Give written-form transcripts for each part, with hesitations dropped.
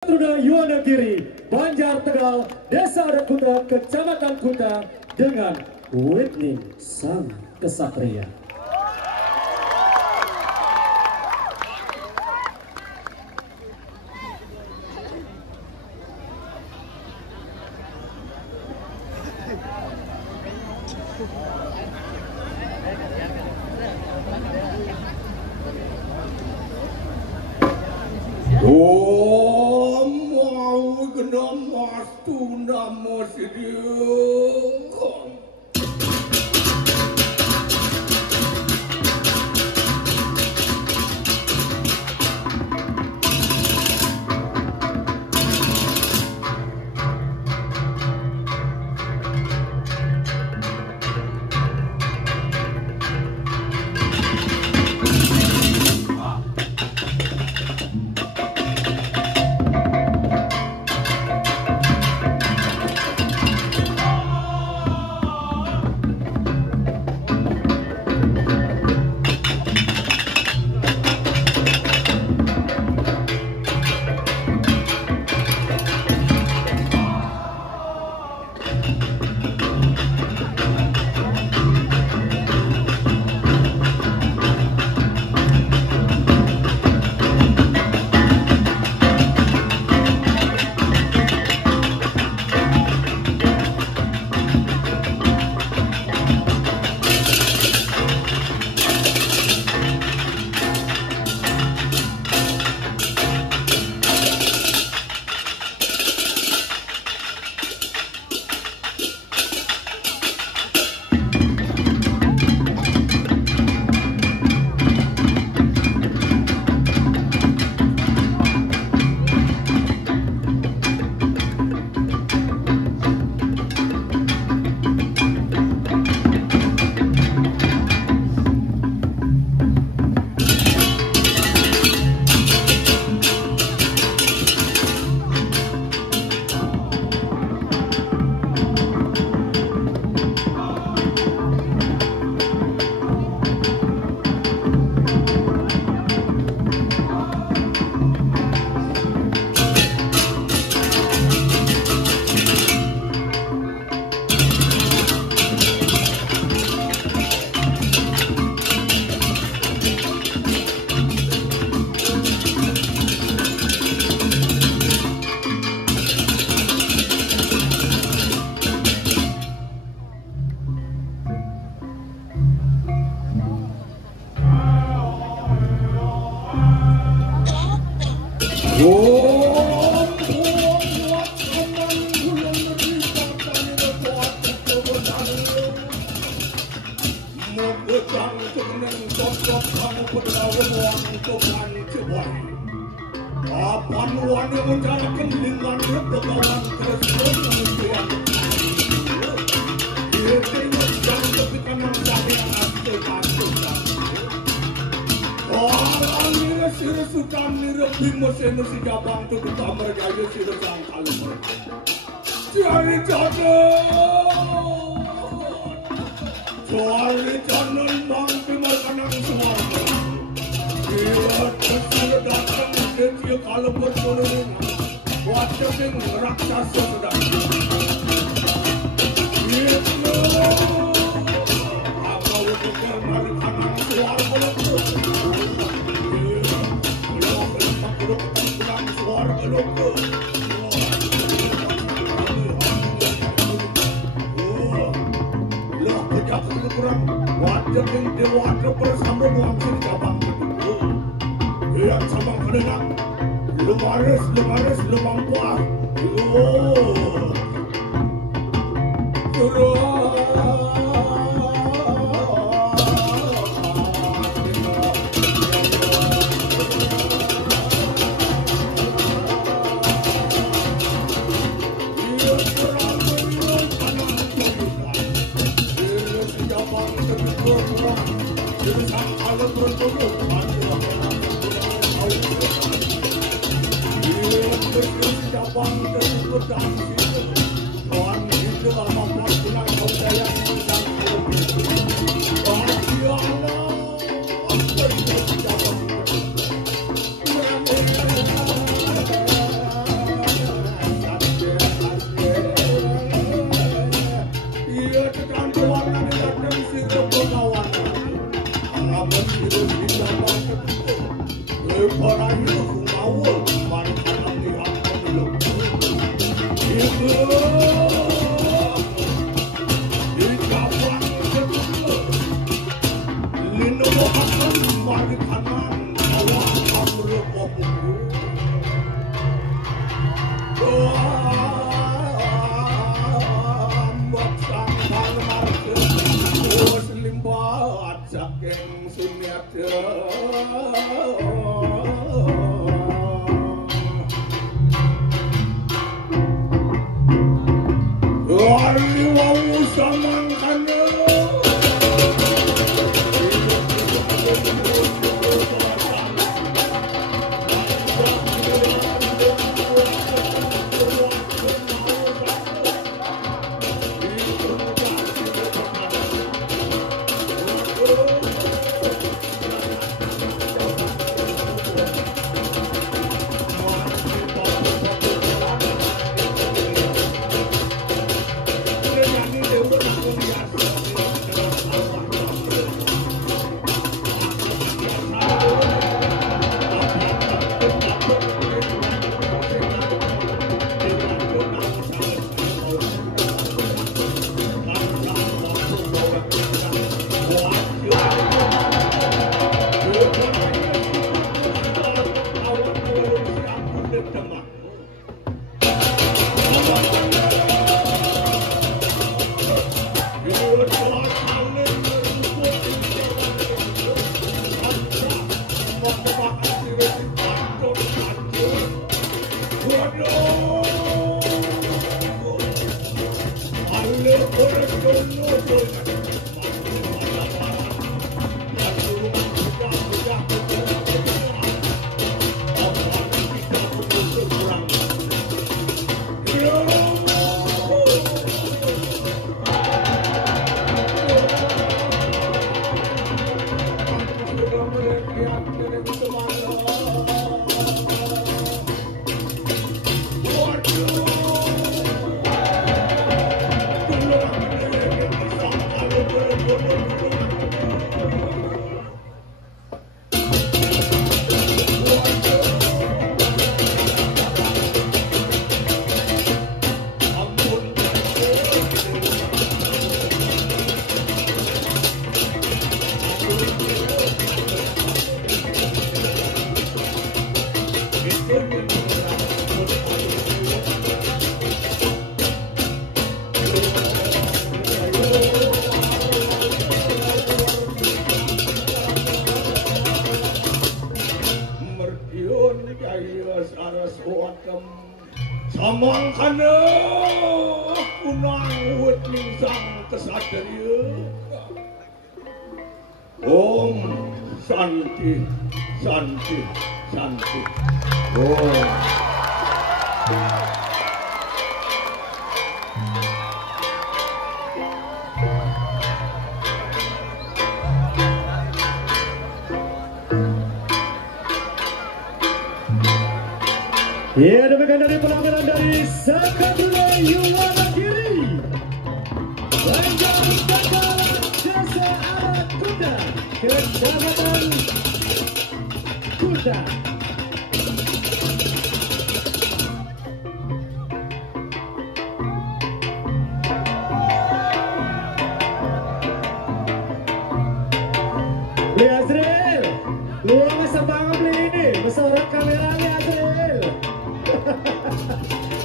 Truda Yuwanagiri, Banjar Tegal, Desa Adat Kuta, Kecamatan Kuta dengan Whitney Sang Kesatria. Mau kena mastu nama sidiong. Samangkana aku nangwet ning sang kesatria. Om Santi, Santi, Santi. Om. Ya, demikian dari pelaksanaan dari Sakatula Yuwanagiri, Banjar Tegal, Desa Arat Kuda, Kecamatan Kuda. Beli Azril, luang masa banget beli ini, besorot kameranya Azril.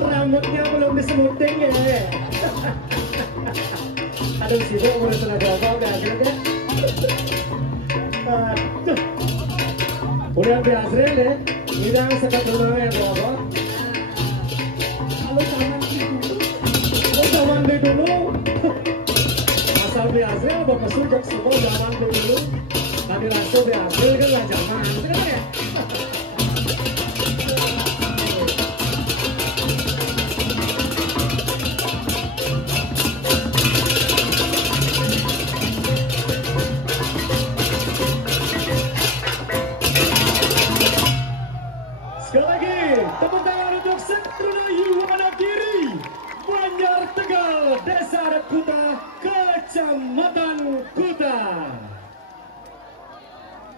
Rambutnya belum disemuting ya. Aduh sibuk ngurus tenaga apa Azril ya. Aduh. Udah Azril deh, ngidang sekat rumahnya bapak. Kalau zaman dulu, asal Azril bapak sujak semua zaman dulu. Tadi langsung Azril kan lah zaman, kan ya? Sekali lagi, tepuk tangan untuk Sakatula Yuwanagiri, Banjar Tegal, Desa Adat Kuta, Kecamatan Kuta.